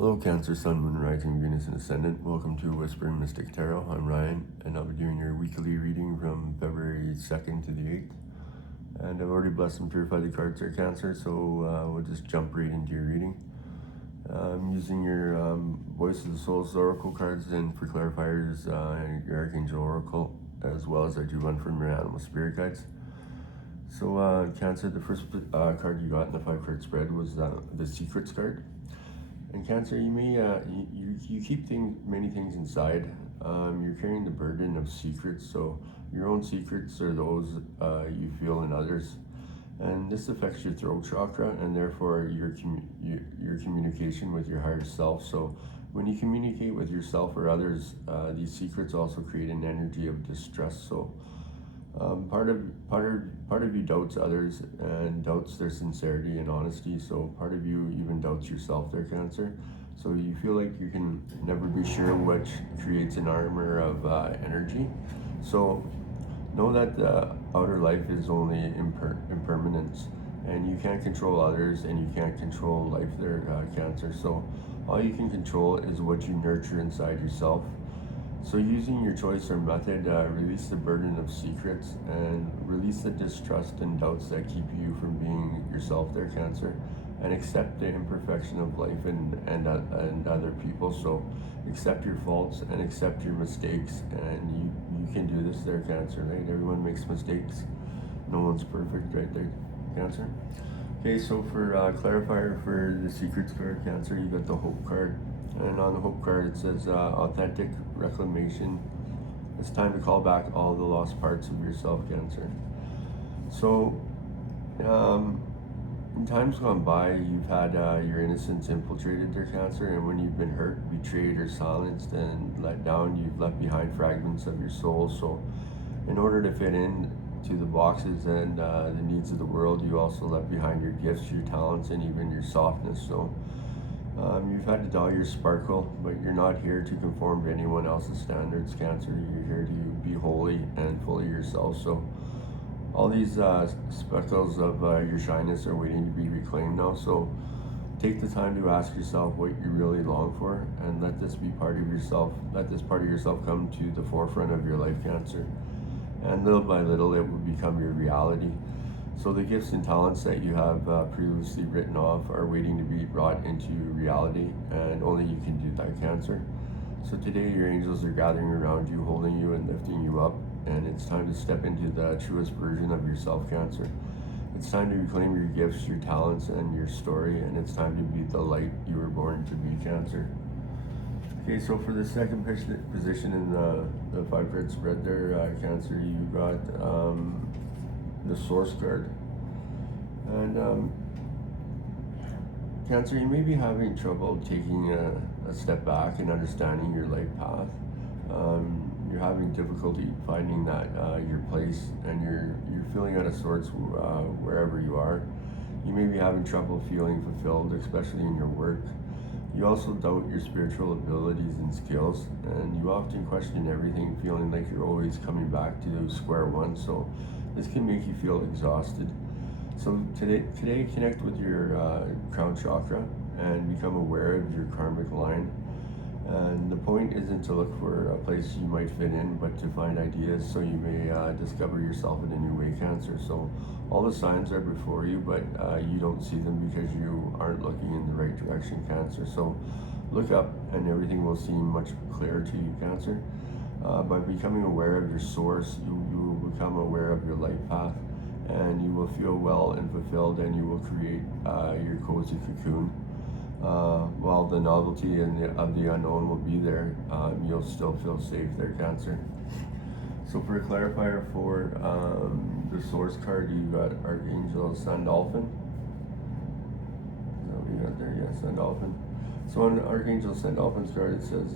Hello, Cancer, Sun, Moon, Rising, Venus, and Ascendant. Welcome to Whispering Mystic Tarot. I'm Ryan, and I'll be doing your weekly reading from February 2nd to the 8th. And I've already blessed and purified the cards there, Cancer, so we'll just jump right into your reading. I'm using your Voice of the Soul's Oracle cards, and for clarifiers, your Archangel Oracle, as well as I do one from your Animal Spirit Guides. So, Cancer, the first card you got in the 5-card spread was the Secrets card. And Cancer, you may you keep many things inside. You're carrying the burden of secrets, so your own secrets are those you feel in others, and this affects your throat chakra and therefore your communication with your higher self. So when you communicate with yourself or others, these secrets also create an energy of distrust. So part of you doubts others and doubts their sincerity and honesty. So part of you even doubts yourself there, Cancer. So you feel like you can never be sure, which creates an armor of energy. So know that the outer life is only impermanence, and you can't control others and you can't control life there, Cancer. So all you can control is what you nurture inside yourself. So using your choice or method, release the burden of secrets and release the distrust and doubts that keep you from being yourself there, Cancer, and accept the imperfection of life and other people. So accept your faults and accept your mistakes, and you can do this there, Cancer, right? Everyone makes mistakes. No one's perfect, right there, Cancer. Okay, so for clarifier for the Secrets card, Cancer, you got the Hope card. And on the Hope card, it says authentic reclamation. It's time to call back all the lost parts of yourself, Cancer. So, in times gone by, you've had your innocence infiltrated there, Cancer, and when you've been hurt, betrayed, or silenced and let down, you've left behind fragments of your soul. So, in order to fit in to the boxes and the needs of the world, you also left behind your gifts, your talents, and even your softness. So, you've had to dull your sparkle, but you're not here to conform to anyone else's standards, Cancer. You're here to be holy and fully yourself. So all these speckles of your shyness are waiting to be reclaimed now. So take the time to ask yourself what you really long for, and let this be part of yourself. Let this part of yourself come to the forefront of your life, Cancer. And little by little, it will become your reality. So the gifts and talents that you have previously written off are waiting to be brought into reality, and only you can do that, Cancer. So today your angels are gathering around you, holding you and lifting you up, and it's time to step into the truest version of yourself, Cancer. It's time to reclaim your gifts, your talents, and your story, and it's time to be the light you were born to be, Cancer. Okay, so for the second position in the 5-card spread there, Cancer, you got the Source card. And Cancer, you may be having trouble taking a step back and understanding your life path. You're having difficulty finding that your place, and you're feeling out of sorts wherever you are. You may be having trouble feeling fulfilled, especially in your work. You also doubt your spiritual abilities and skills, and you often question everything, feeling like you're always coming back to square one. So this can make you feel exhausted. So today connect with your crown chakra and become aware of your karmic line. And the point isn't to look for a place you might fit in, but to find ideas so you may discover yourself in a new way, Cancer. So all the signs are before you, but you don't see them because you aren't looking in the right direction, Cancer. So look up and everything will seem much clearer to you, Cancer. By becoming aware of your source, you will become aware of your life path, and you will feel well and fulfilled, and you will create your cozy cocoon. While the novelty of the unknown will be there, you'll still feel safe there, Cancer. So for a clarifier for the Source card, you got Archangel Sandalphon. Is that what you got there? Yeah, Sandalphon. So on Archangel Sandalphon's card, it says,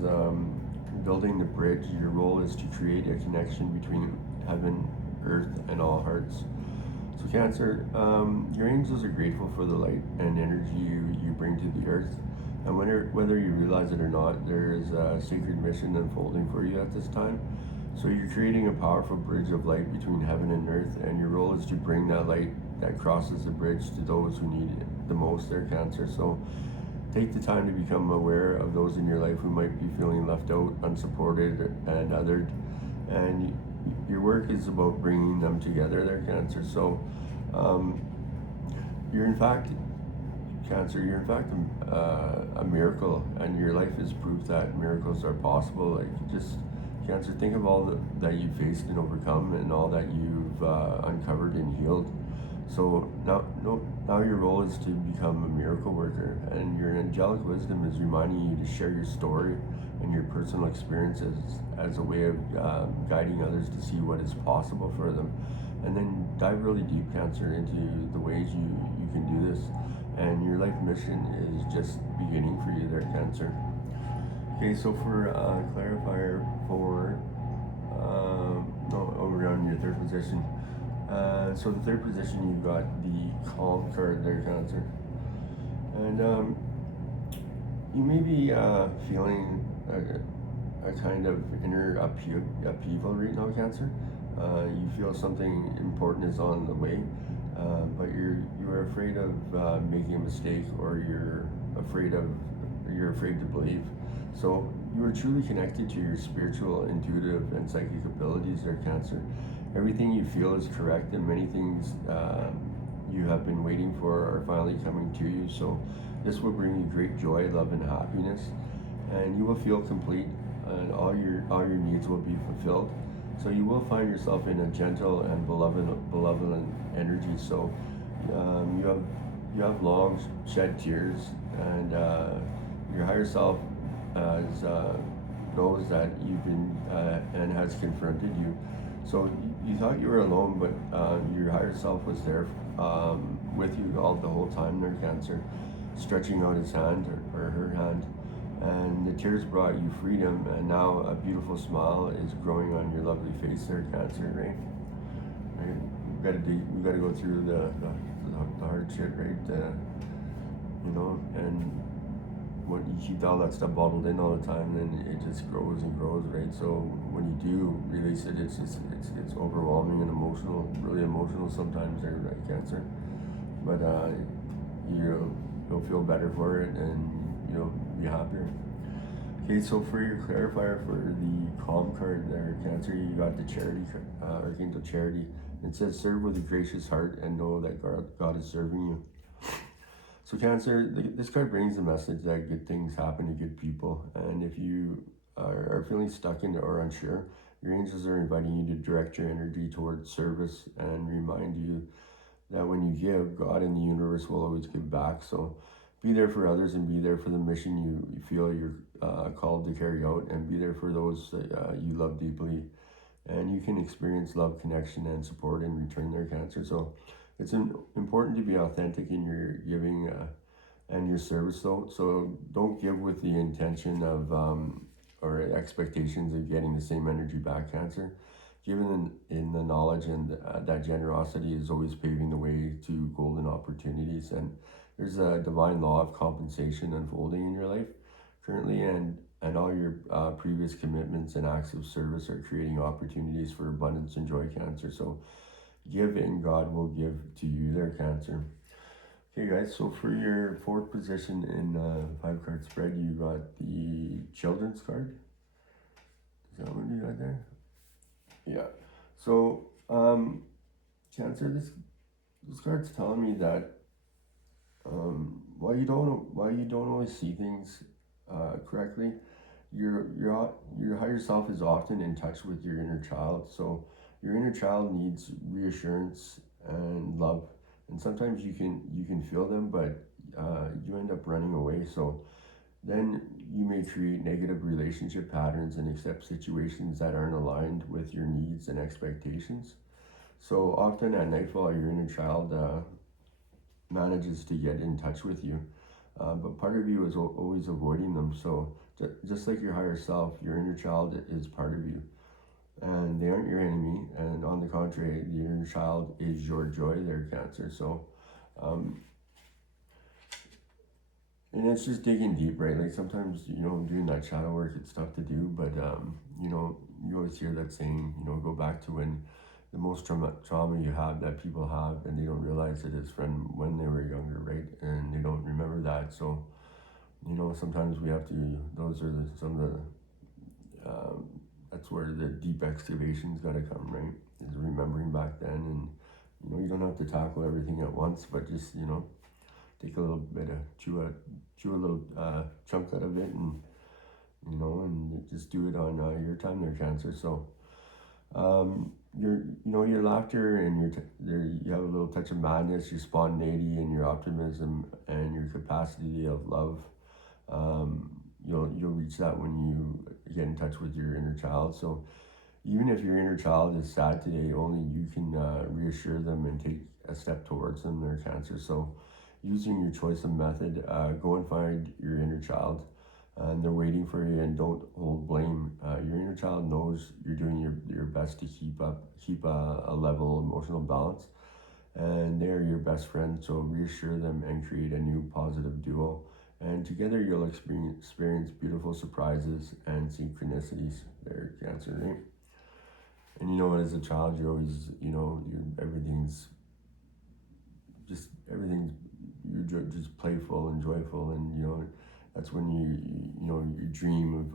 building the bridge, your role is to create a connection between heaven, earth, and all hearts. So Cancer, your angels are grateful for the light and energy you bring to the earth, and whether you realize it or not, there is a sacred mission unfolding for you at this time. So you're creating a powerful bridge of light between heaven and earth, and your role is to bring that light that crosses the bridge to those who need it the most there, Cancer. So Take the time to become aware of those in your life who might be feeling left out, unsupported, and othered. And your work is about bringing them together, their Cancer. So um, you're in fact, Cancer, you're in fact a miracle, and your life is proof that miracles are possible. Like, just, Cancer, think of all that you've faced and overcome, and all that you've uncovered and healed. So now, no, now your role is to become a miracle worker, and your angelic wisdom is reminding you to share your story and your personal experiences as a way of guiding others to see what is possible for them. And then dive really deep, Cancer, into the ways you can do this. And your life mission is just beginning for you there, Cancer. Okay, so for clarifier for over on your third position. So the third position, you've got the calm card there, Cancer. And you may be feeling a kind of inner upheaval right now, Cancer. You feel something important is on the way, but you're afraid of making a mistake, or you're afraid to believe. So you are truly connected to your spiritual, intuitive, and psychic abilities there, Cancer. Everything you feel is correct, and many things you have been waiting for are finally coming to you. So this will bring you great joy, love, and happiness, and you will feel complete, and all your needs will be fulfilled. So you will find yourself in a gentle and benevolent energy. So you have long shed tears, and your higher self knows that you've been and has confronted you. So you thought you were alone, but your higher self was there with you the whole time there, Cancer, stretching out his hand or her hand. And the tears brought you freedom, and now a beautiful smile is growing on your lovely face there, Cancer, right? We gotta go through the hard shit, right? And when you keep all that stuff bottled in all the time, then it just grows and grows, right? So when you do release it, it's overwhelming and emotional, really emotional sometimes there, right, Cancer? But you'll feel better for it, and you'll be happier. Okay, so for your clarifier for the calm card there, Cancer, you got the Charity, Archangel Charity. It says, serve with a gracious heart and know that God is serving you. So Cancer, this card brings the message that good things happen to good people. And if you are feeling stuck in or unsure, your angels are inviting you to direct your energy towards service and remind you that when you give, God and the universe will always give back. So be there for others, and be there for the mission you feel you're called to carry out, and be there for those that you love deeply. And you can experience love, connection, and support in return there, Cancer. So it's important to be authentic in your giving and your service, though. So don't give with the intention of or expectations of getting the same energy back, Cancer. Given in the knowledge and that generosity is always paving the way to golden opportunities, and there's a divine law of compensation unfolding in your life currently, and all your previous commitments and acts of service are creating opportunities for abundance and joy, Cancer. So give, and God will give to you there, Cancer. Okay, guys, so for your fourth position in the 5-card spread, you got the Children's card. Is that what you got there? Yeah. So, Cancer, this card's telling me that while you don't always see things correctly, your higher self is often in touch with your inner child. So your inner child needs reassurance and love, and sometimes you can feel them, but you end up running away. So then you may create negative relationship patterns and accept situations that aren't aligned with your needs and expectations. So often at nightfall, your inner child manages to get in touch with you, but part of you is always avoiding them. So just like your higher self, your inner child is part of you, and they aren't your enemy. And on the contrary, the inner child is your joy there, Cancer. So and it's just digging deep, right? Like sometimes, doing that shadow work, it's tough to do, but you always hear that saying, go back to when the most trauma you have, that people have, and they don't realize it is from when they were younger, right? And they don't remember that. So sometimes we have to, those are some of the, that's where the deep excavation's got to come, right? Is remembering back then, and you don't have to tackle everything at once, but just take a little bit of chew a little chunk out of it, and just do it on your time there, Cancer. So your laughter and you have a little touch of madness, your spontaneity and your optimism and your capacity of love. You'll reach that when you get in touch with your inner child. So even if your inner child is sad today, only you can reassure them and take a step towards them, their Cancer. So using your choice of method, go and find your inner child, and they're waiting for you, and don't hold blame. Your inner child knows you're doing your best to keep a level emotional balance, and they're your best friend. So reassure them and create a new positive duo, and together you'll experience beautiful surprises and synchronicities there, Cancer, right? And as a child, you're always, you're just playful and joyful, and that's when you dream of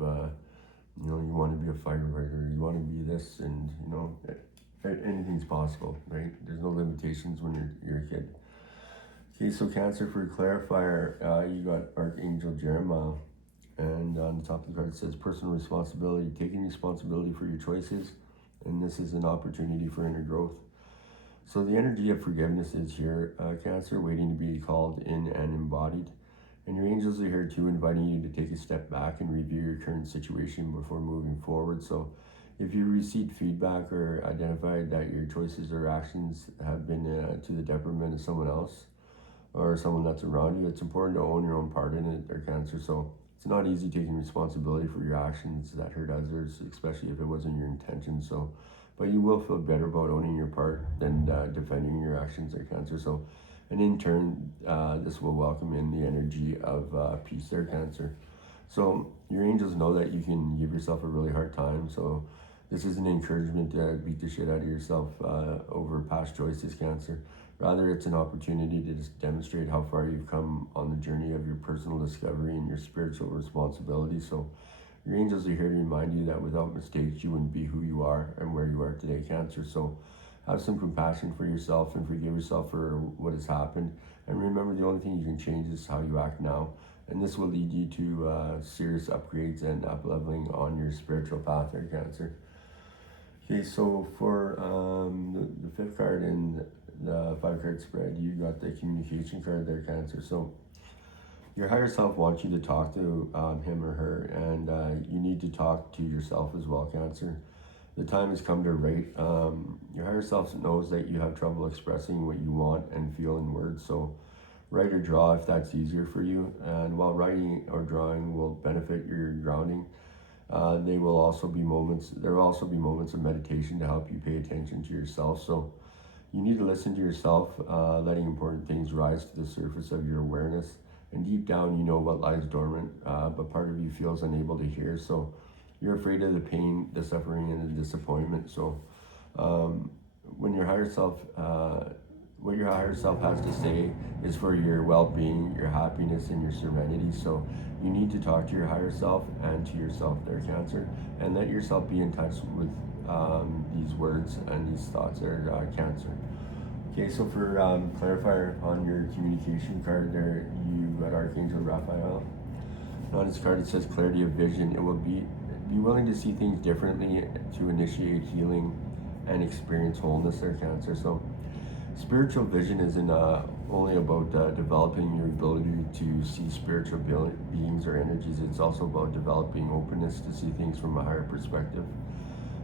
you want to be a firefighter, you want to be this, and anything's possible, right? There's no limitations when you're a kid. Okay, so Cancer, for clarifier, you got Archangel Jeremiah, and on the top of the card it says personal responsibility, taking responsibility for your choices, and this is an opportunity for inner growth. So the energy of forgiveness is here, Cancer, waiting to be called in and embodied. And your angels are here too, inviting you to take a step back and review your current situation before moving forward. So if you received feedback or identified that your choices or actions have been to the detriment of someone else or someone that's around you, it's important to own your own part in it, or Cancer. So it's not easy taking responsibility for your actions that hurt others, especially if it wasn't your intention. So, but you will feel better about owning your part than defending your actions, or Cancer. So, and in turn, this will welcome in the energy of peace there, Cancer. So your angels know that you can give yourself a really hard time. So this is an encouragement to beat the shit out of yourself over past choices, Cancer. Rather, it's an opportunity to just demonstrate how far you've come on the journey of your personal discovery and your spiritual responsibility. So your angels are here to remind you that without mistakes, you wouldn't be who you are and where you are today, Cancer. So have some compassion for yourself and forgive yourself for what has happened. And remember, the only thing you can change is how you act now. And this will lead you to serious upgrades and up-leveling on your spiritual path there, Cancer. Okay, so for the fifth card in the 5-card spread, you got the communication card there, Cancer. So your higher self wants you to talk to him or her, and you need to talk to yourself as well, Cancer. The time has come to write. Your higher self knows that you have trouble expressing what you want and feel in words, so write or draw if that's easier for you. And while writing or drawing will benefit your grounding, there will also be moments of meditation to help you pay attention to yourself. So you need to listen to yourself, letting important things rise to the surface of your awareness. And deep down, you know what lies dormant, but part of you feels unable to hear. So you're afraid of the pain, the suffering, and the disappointment. So when your higher self, what your higher self has to say is for your well-being, your happiness, and your serenity. So you need to talk to your higher self and to yourself there, Cancer, and let yourself be in touch with these words and these thoughts there, Cancer. Okay, so for clarifier on your communication card there, you got Archangel Raphael. On this card it says clarity of vision. It will be willing to see things differently to initiate healing and experience wholeness there, Cancer. So spiritual vision isn't only about developing your ability to see spiritual beings or energies. It's also about developing openness to see things from a higher perspective.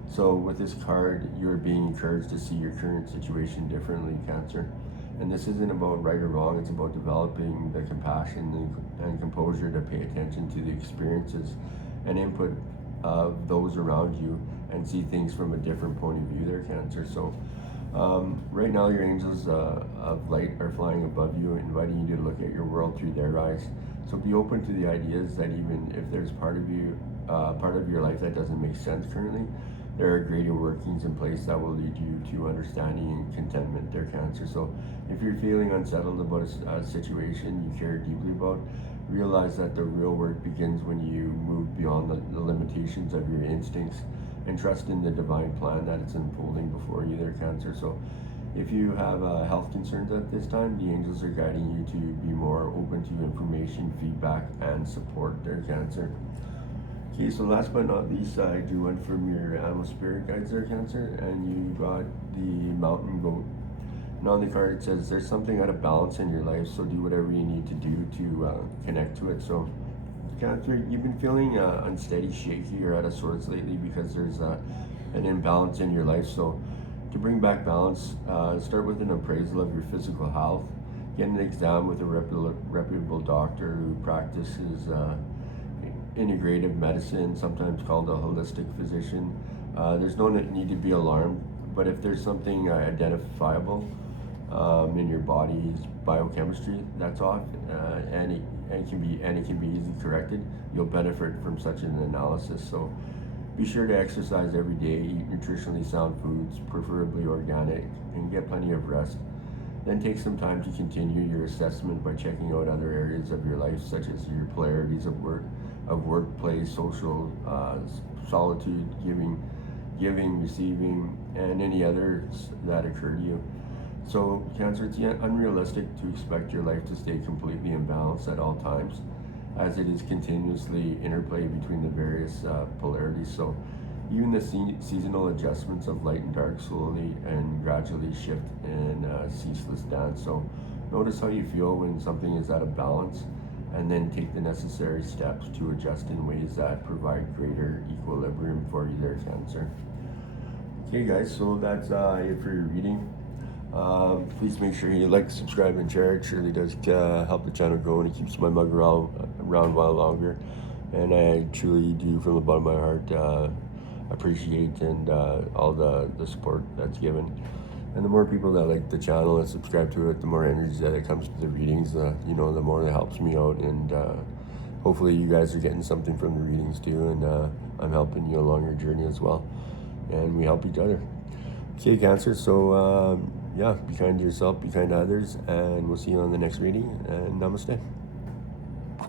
So with this card, you're being encouraged to see your current situation differently, Cancer. And this isn't about right or wrong, it's about developing the compassion and composure to pay attention to the experiences and input of those around you and see things from a different point of view there, Cancer. So right now your angels of light are flying above you, inviting you to look at your world through their eyes. So be open to the ideas that even if there's part of your life that doesn't make sense currently, there are greater workings in place that will lead you to understanding and contentment there, Cancer. So if you're feeling unsettled about a situation you care deeply about, realize that the real work begins when you move beyond the limitations of your instincts and trust in the divine plan that it's unfolding before you there, Cancer. So if you have health concerns at this time, the angels are guiding you to be more open to information, feedback, and support there, Cancer. Okay, so last but not least, I drew one from your animal spirit guides there, Cancer, and you got the mountain goat. And on the card it says, there's something out of balance in your life, so do whatever you need to do to connect to it. So, Cancer, you've been feeling unsteady, shaky, or out of sorts lately because there's an imbalance in your life. So, to bring back balance, start with an appraisal of your physical health. Get an exam with a reputable doctor who practices integrative medicine, sometimes called a holistic physician. There's no need to be alarmed, but if there's something identifiable in your body's biochemistry that's off, and it can be easily corrected, you'll benefit from such an analysis. So be sure to exercise every day, eat nutritionally sound foods, preferably organic, and get plenty of rest. Then take some time to continue your assessment by checking out other areas of your life, such as your polarities of workplace, social, solitude, giving, receiving, and any others that occur to you. So, Cancer, it's unrealistic to expect your life to stay completely in balance at all times, as it is continuously interplay between the various polarities. So even the seasonal adjustments of light and dark slowly and gradually shift in ceaseless dance. So notice how you feel when something is out of balance, and then take the necessary steps to adjust in ways that provide greater equilibrium for you there, Cancer. Okay guys, so that's it for your reading. Please make sure you like, subscribe, and share. It surely does help the channel grow, and it keeps my mug around a while longer. And I truly do, from the bottom of my heart, appreciate and all the support that's given. And the more people that like the channel and subscribe to it, the more energy that it comes to the readings. The more it helps me out, and hopefully you guys are getting something from the readings too. And I'm helping you along your journey as well, and we help each other. Okay, Cancer. So yeah, be kind to yourself, be kind to others, and we'll see you on the next reading. And namaste.